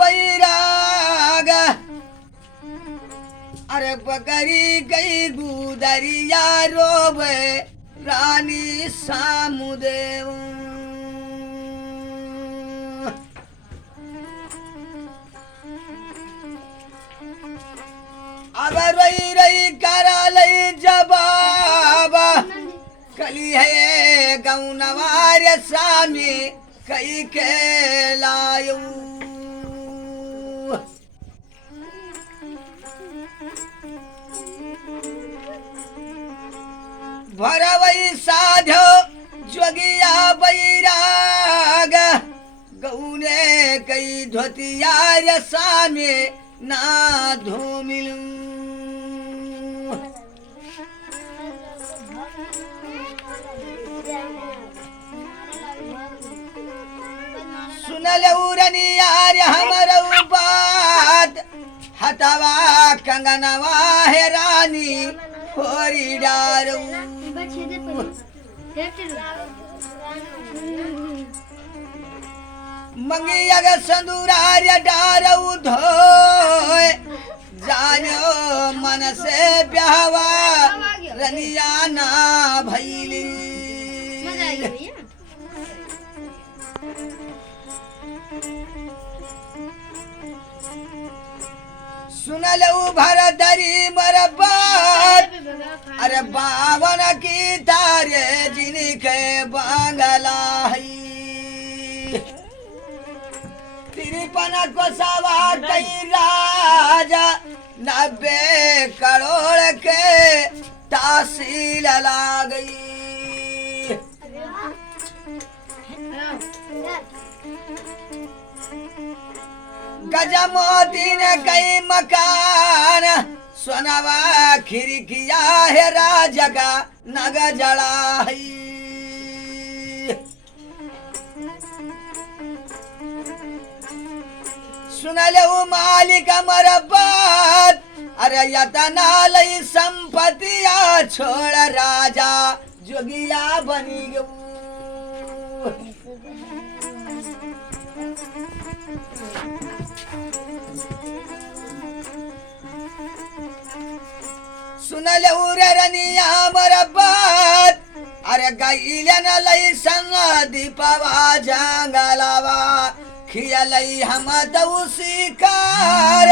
बैराग अरे बकरी गई गुदरिया रोबे रानी सामुदेव अब रही रही करा लई जवाब कली है गौनवार स्वामी कई के लायू भरवई साधो जोगिया बैराग गौने कई धोतिया सामे ना धूमिलू सुनल उरनी यार हमर बात हतवा कंगनवा है रानी होरी डारू मंगी अग संदूरार डारू धोए जानो मन से ब्याहवा रनिया ना भैली सुनलू भरदरी मरबात अरे बावन की तारे जिनके बांगला है तिरपन को सवा कई राजा 90 करोड़ के तहसील ला गई गजमोती ने कई मकान सोनवा खिड़किया है राजा का नग जड़ा है सुनले मालिक मरबात अरे यतना लई संपत्तिया छोड़ राजा जोगिया बनी गऊ सुनले उरनिया मरबात अरे गईलन लई संग दीपवा जंगलवा खियलई हम दऊ शिकार